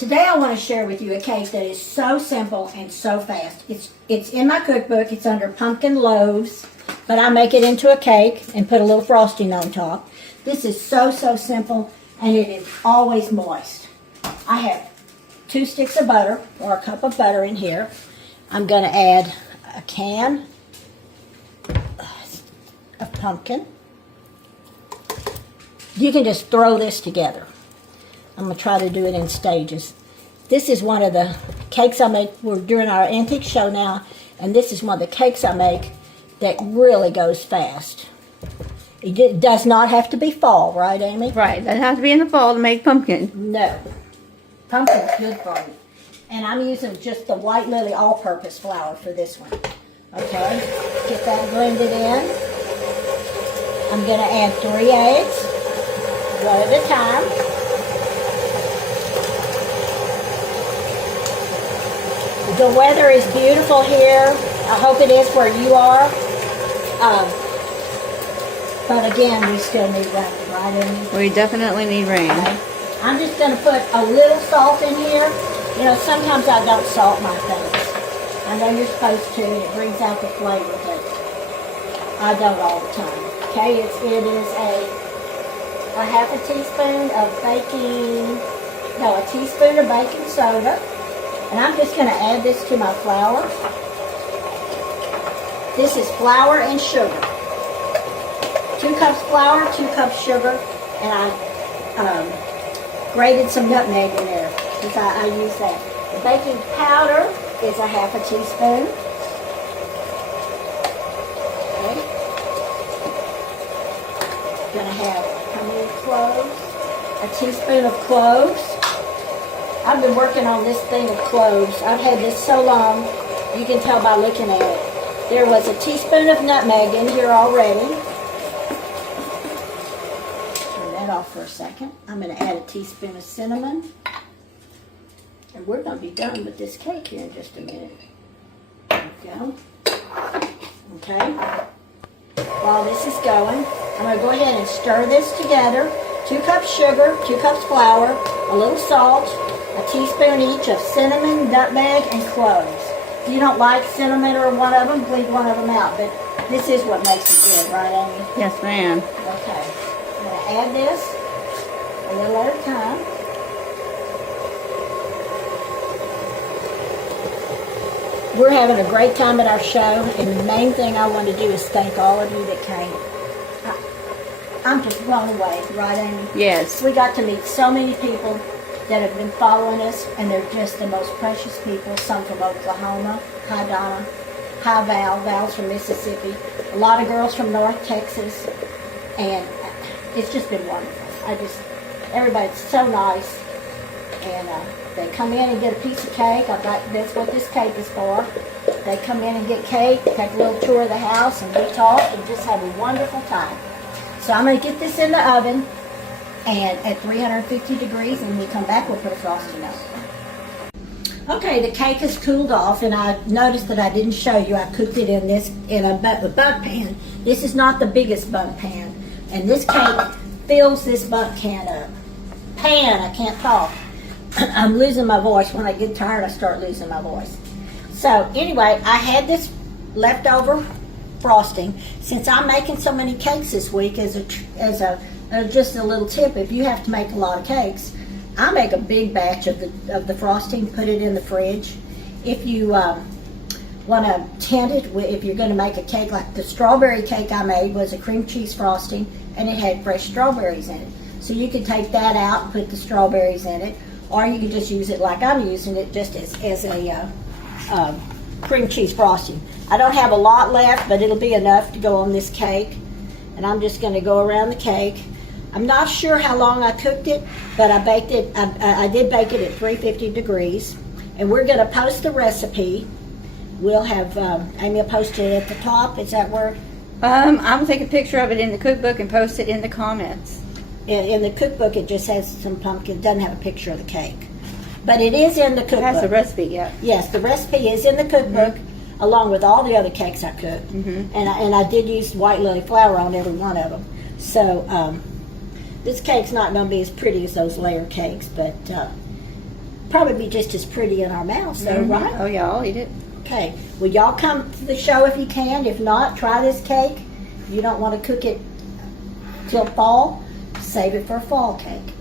Today I want to share with you a cake that is so simple and so fast. It's in my cookbook. It's under pumpkin loaves, but I make it into a cake and put a little frosting on top. This is so simple, and it is always moist. I have 2 sticks of butter, or a cup of butter in here. I'm going to add a can of pumpkin. You can just throw this together. I'm going to try to do it in stages. This is one of the cakes I make. We're doing our antique show now, and this is one of the cakes I make that really goes fast. It does not have to be fall, right, Amy? Right, it doesn't have to be in the fall to make pumpkin. No. Pumpkin's good for you. And I'm using just the white lily all-purpose flour for this one. Okay, get that blended in. I'm going to add 3 eggs, one at a time. The weather is beautiful here. I hope it is where you are. But again, we still need rain, right, Amy? We definitely need rain. Okay. I'm just going to put a little salt in here. You know, sometimes I don't salt my things. I know you're supposed to, and it brings out the flavor, but I don't all the time. Okay, it is a half a teaspoon of a teaspoon of baking soda. And I'm just going to add this to my flour. This is flour and sugar. 2 cups flour, 2 cups sugar, and I grated some nutmeg in there because I use that. The baking powder is a half a teaspoon. Okay. Going to have how many cloves? A teaspoon of cloves. I've been working on this thing of cloves. I've had this so long, you can tell by looking at it. There was a teaspoon of nutmeg in here already. Turn that off for a second. I'm going to add a teaspoon of cinnamon. And we're going to be done with this cake here in just a minute. There we go. Okay. While this is going, I'm going to go ahead and stir this together. 2 cups sugar, 2 cups flour, a little salt, a teaspoon each of cinnamon, nutmeg, and cloves. If you don't like cinnamon or one of them, leave one of them out. But this is what makes it good, right, Amy? Yes, ma'am. Okay. I'm going to add this a little at a time. We're having a great time at our show, and the main thing I want to do is thank all of you that came. I'm just blown away, right, Amy? Yes. We got to meet so many people that have been following us, and they're just the most precious people. Some from Oklahoma. Hi, Donna. Hi, Val's from Mississippi. A lot of girls from North Texas, and it's just been wonderful. Everybody's so nice, and they come in and get a piece of cake. That's what this cake is for. They come in and get cake, take a little tour of the house, and we talk and just have a wonderful time. So I'm going to get this in the oven and at 350 degrees, and when we come back, we'll put a frosting on. Okay, the cake has cooled off, and I noticed that I didn't show you. I cooked it in a bun pan. This is not the biggest bun pan, and this cake fills this bun can up. I can't talk. I'm losing my voice. When I get tired, I start losing my voice. So anyway, I had this leftover frosting. Since I'm making so many cakes this week, just a little tip, if you have to make a lot of cakes, I make a big batch of the frosting, put it in the fridge. If you want to tint it, if you're going to make a cake, like the strawberry cake I made was a cream cheese frosting, and it had fresh strawberries in it. So you could take that out and put the strawberries in it, or you could just use it like I'm using it, just as a cream cheese frosting. I don't have a lot left, but it'll be enough to go on this cake. And I'm just going to go around the cake. I'm not sure how long I cooked it, but I baked it. I did bake it at 350 degrees. And we're going to post the recipe. We'll have Amy will post it at the top. Is that where? I will take a picture of it in the cookbook and post it in the comments. In the cookbook, it just has some pumpkin. It doesn't have a picture of the cake. But it is in the cookbook. It has the recipe, yeah. Yes, the recipe is in the cookbook, along with all the other cakes I cooked. And I did use white lily flour on every one of them. So this cake's not going to be as pretty as those layer cakes, but probably be just as pretty in our mouths, though, right? Oh yeah, I'll eat it. Okay. Well, y'all come to the show if you can. If not, try this cake. You don't want to cook it till fall. Save it for a fall cake.